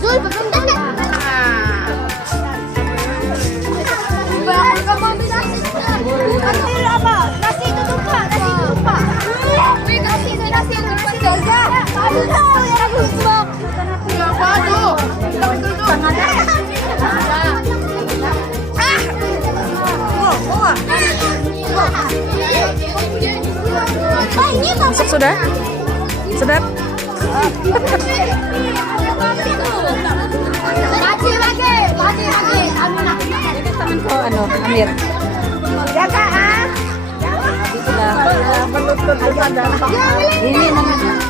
Zul, berbentuk. Nasi itu lupa, nasi itu lupa. Nasi yang lupa saja. Aduh, tahu ya aku semua. Kenapa tuh? Kita duduk. Masak sudah? Sedap? Ini teman kau Amir. Jaga ah. Sudah. Ini namanya.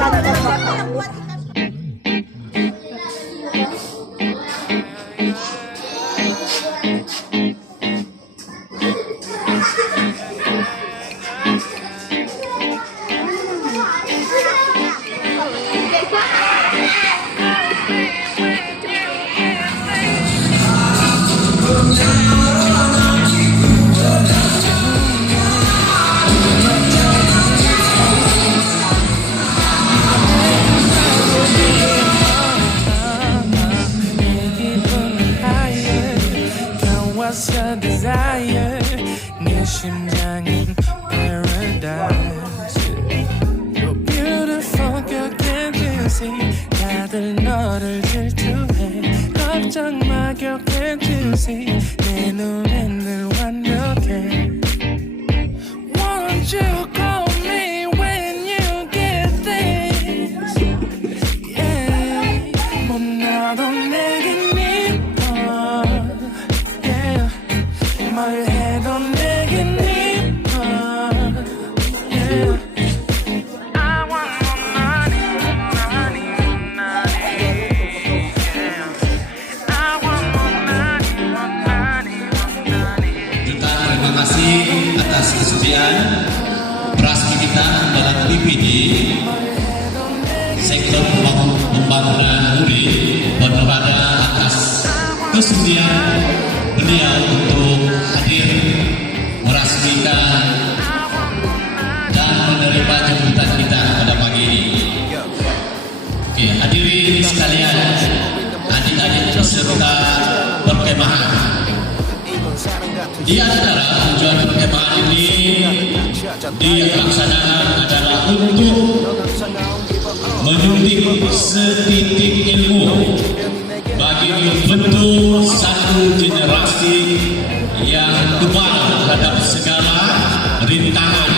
Desire, 내 심장은 paradise. You're beautiful, girl, can't you see? 다들 너를 질투해. 걱정 마, girl, can't you see? 내 눈엔 늘 완벽해. Won't you call me when you get this? Yeah, 뭐 나도 내겐 이뻐. Yeah. 뭘 해도 내겐 이뻐. Yeah. I want more money, money, money. Yeah. I want more money, money, money. Juta terima kasih atas kesediaan Praski kita dalam PPD sektor pembangunan murid berkepada atas kesediaan beliau untuk hadir merasmikan dan menerima jemputan kita pada pagi ini. Oke, hadirin sekalian, adik-adik peserta perkemahan. Di antara tujuan perkemahan ini dilaksanakan adalah untuk menyuntik setitik ilmu bagi membentuk satu generasi yang kebal terhadap segala rintangan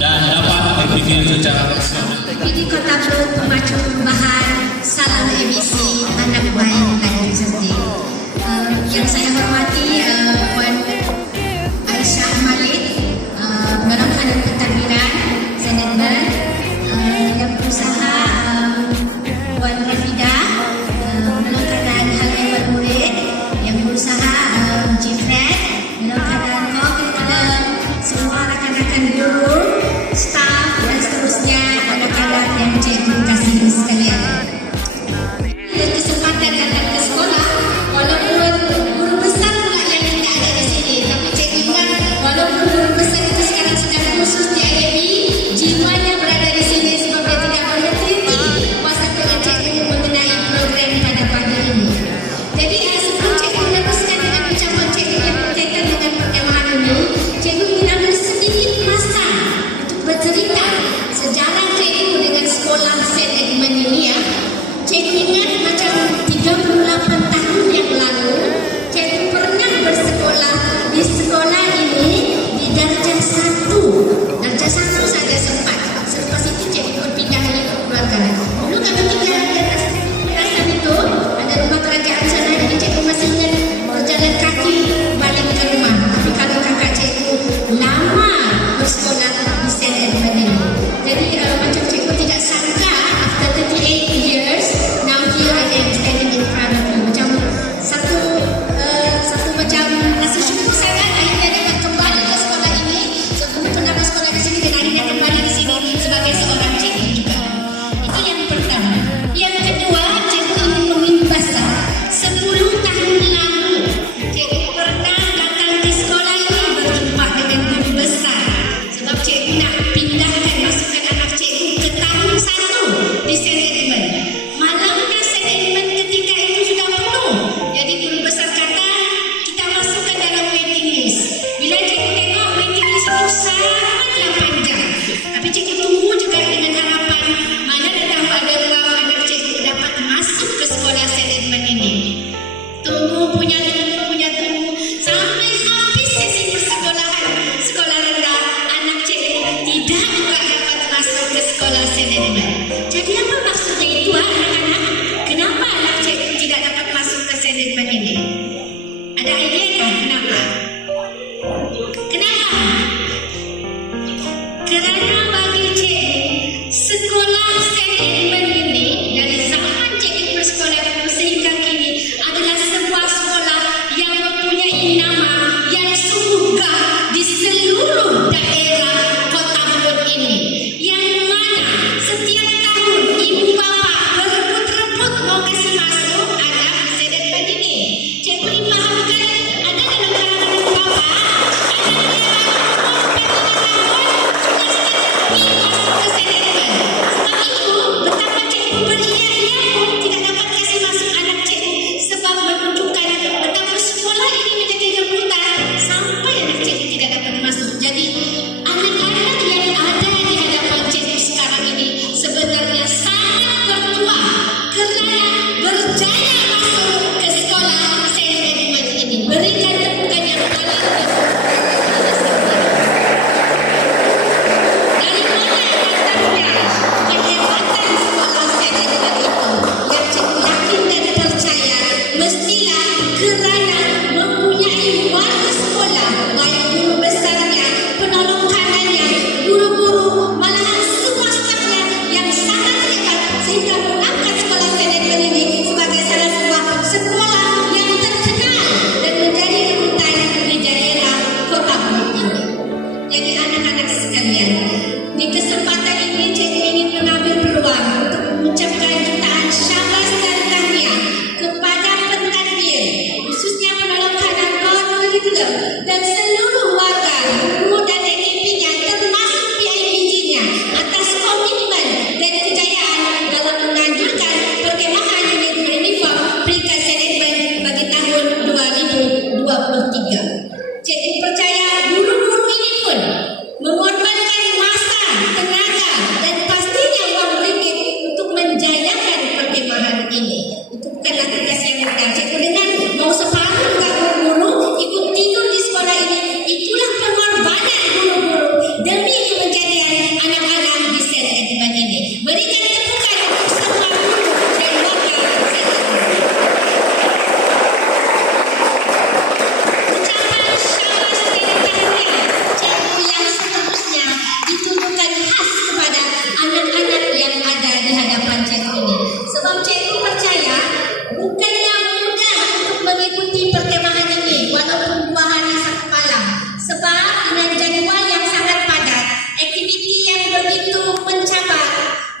dan dapat berpikir secara rasional. Di Kota Blue Pemacu Perubahan Salon Emisi Anak Baik Lahir Sendiri. Yang saya hormati Puan Aisyah Malik, Dalam Kanan Pentadbiran Senetmen, yang berusaha Puan Rafidah, dalam keadaan hal ehwal murid, yang berusaha Jifred, dalam keadaan co-curriculum, semua rakan-rakan guru, staf dan seterusnya, anak-anak yang cikgu kasih sekalian. Kesempatan datang ke sekolah, walaupun guru besar pula yang tidak ada di sini, tapi cikgu ingat walaupun guru besar itu sekarang sedang kursus di IAB, jiwanya berada di sini sebab dia tidak berhenti puas dengan cikgu mengenai program pada pagi ini. Jadi sebelum cikgu meneruskan dengan ucapan cikgu yang berkaitan dengan perkemahan ini, cikgu ingin ambil sedikit masa untuk bercerita sejarah cikgu dengan sekolah St. Edmund ini ya. Cikgu ingat macam 38 tahun yang lalu, cikgu pernah bersekolah di sekolah ini di darjah 1. Darjah 1 saja sempat. Selepas itu cikgu berpindah ke keluarga. Dulu kami tinggal di atas kawasan itu, ada rumah kerajaan sana, jadi cikgu masih ingat berjalan kaki balik ke rumah. Tapi kalau kakak cikgu lama bersekolah di St. Edmund ini. Tapi cikgu tunggu juga dengan harapan mana datang pada ruang anak cikgu dapat masuk ke sekolah St. Edmund ini. Tunggu sampai habis sesi persekolahan sekolah rendah, anak cikgu tidak juga dapat masuk ke sekolah St. Edmund. Jadi apa maksudnya itu anak-anak? Kenapa anak cikgu tidak dapat masuk ke St. Edmund ini? Ada idea kan kenapa? Kenapa? Kerana bagi cikgu, sekolah St. Edmund ini dari zaman cikgu bersekolah dulu sehingga kini adalah sebuah sekolah yang mempunyai nama yang sungguh gah di seluruh daerah Kota Belud ini. Yang mana setiap tahun ibu bapa berebut-rebut mau kasih masuk anak di St. Edmund ini. Cikgu difahamkan ada dalam kalangan ibu bapa anaknya masuk ke St. Edmund. Sebab itu betapa cikgu beriak-iak pun tidak dapat kasih masuk anak cikgu sebab menunjukkan betapa sekolah ini menjadi rebutan sampai anak cikgu tidak dapat masuk. Jadi anak-anak yang ada di hadapan cikgu sekarang ini sebenarnya sangat bertuah kerana berjaya masuk ke sekolah St. Edmund ini. Berikan tepukan yang paling dari mana datangnya kehebatan sekolah St. Edmund itu? Yang cikgu yakin dan percaya mestilah kerana mempunyai warga sekolah, baik guru besarnya, penolong kanannya, guru-guru, malahan semua stafnya yang sangat hebat sehingga mengangkat sekolah St. Edmund ini sebagai salah sebuah sekolah yang terkenal dan menjadi rebutan di daerah Kota Belud ini. Jadi anak-anak sekalian, di kesempatan ini cikgu ingin mengambil peluang untuk mengucapkan jutaan syabas dan tahniah kepada pentadbir, khususnya penolong kanan curriculum dan seluruh warga, guru dan AKP-nya termasuk PIBG-nya atas komitmen dan kejayaan dalam menganjurkan perkemahan unit uniform peringkat St. Edmund bagi tahun 2023. Cikgu percaya guru-guru ini pun mengorbankan masa, tenaga dan pastinya wang ringgit untuk menjayakan perkemahan ini. Itu bukanlah tugas yang mudah. Cikgu dengan mau separuh juga guru-guru ikut tidur di sekolah ini. Itulah pengorbanan guru-guru demi kemenjadian anak-anak di St. Edmund ini. Berikan tepukan untuk semua guru dan warga St. Edmund. Ucapan syabas dan tahniah cikgu yang seterusnya ditujukan khas kepada anak-anak yang ada di hadapan cikgu ini. Sebab cikgu percaya bukanlah mudah untuk mengikuti perkemahan ini walaupun 2 hari 1 malam. Sebab dengan jadual yang sangat padat, aktiviti yang begitu mencabar,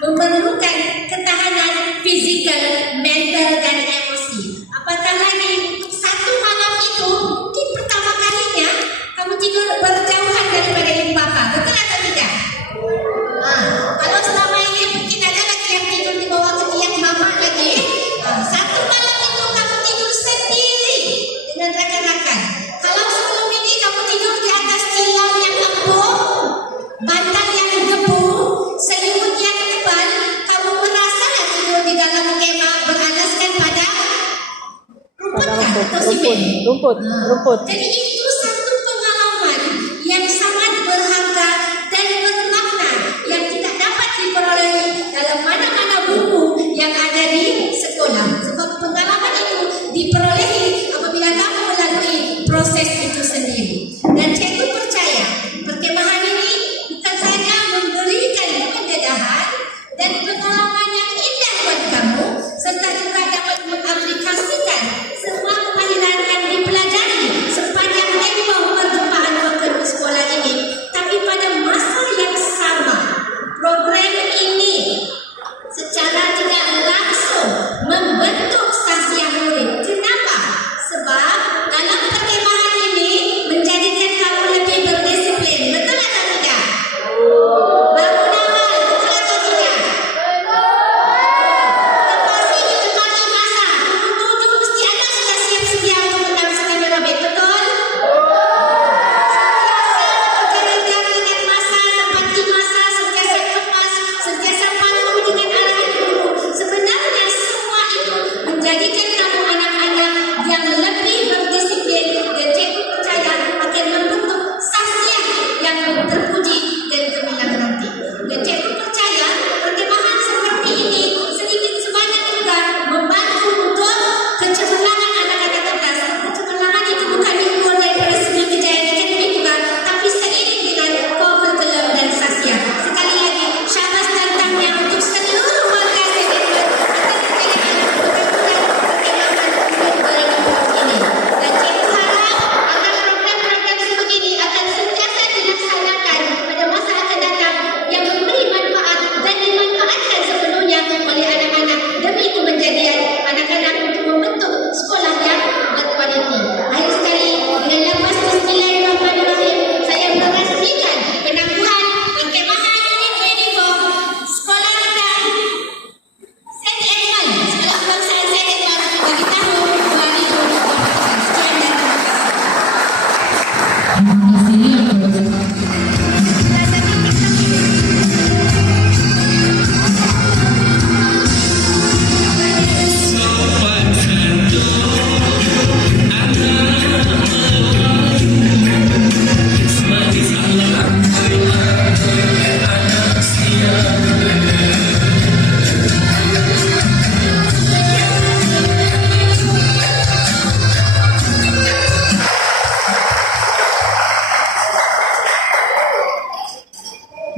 memerlukan ketahanan fizikal, mental dan emosi. Apatah lagi untuk 1 malam itu mungkin pertama kalinya kamu tidur berjauhan daripada ibu bapa. Betul atau tidak? Kalau selama ini mungkin ada lagi yang tidur di bawah ketiak mama lagi. 1 malam itu kamu tidur sendiri dengan rakan-rakan. Kalau sebelum ini kamu tidur di atas tilam yang empuk, bantal yang debu, selimut yang tebal, kamu merasa tidur di dalam kemah beralaskan pada rumput atau simen? Rumput. Jadi itu satu pengalaman yang sangat berharga dan bermakna yang tidak dapat diperoleh dalam mana-mana buku yang ada di sekolah. Sebab pengalaman itu diperolehi apabila kamu melalui proses itu sendiri. Dan cikgu percaya perkemahan ini bukan saja memberikan pendedahan dan pengalaman yang indah buat kamu, serta juga dapat mengaplikasikan semua kemahiran yang dipelajari sepanjang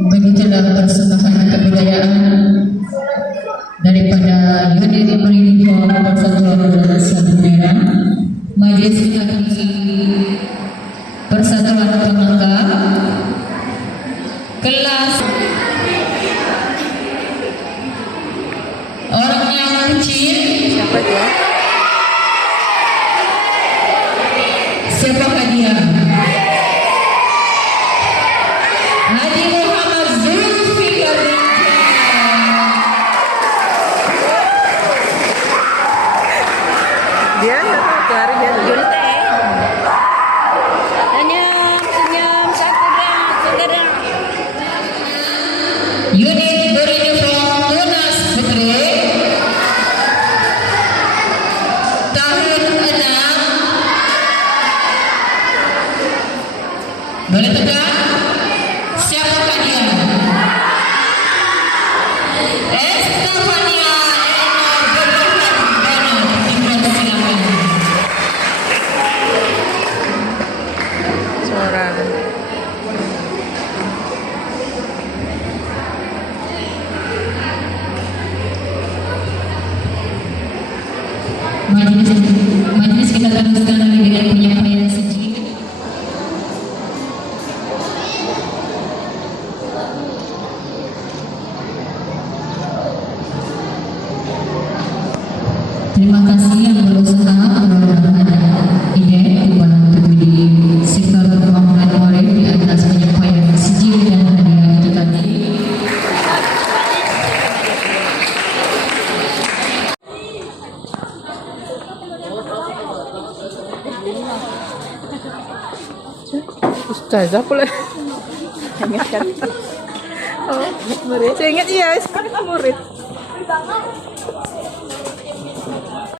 Begitulah persembahan kebudayaan daripada unit Uniform Persatuan dan Sabtu Merah, Majelis Tinggi Persatuan Pemangga, kelas orang yang kecil. Siapa dia? Siapakah dia? Haji Muhammad Zulfikar. Dia satu hari dia Junte. Senyum saudara. Unit beruniform Tunas Putri tahun 6. Boleh tegak? Siapakah dia? Estefania Berlian. Silakan. Seorang. Majelis kita teruskan lagi dengan penyampaian sedikit. Terima kasih yang berusaha menyuarakan ide dibantu di sektor pembangunan moral di atas penyampaian sejil dan hadiah itu tadi. Ustazah pula. Ingat kan? Oh, murid. Saya ingat iya, sekarang murid.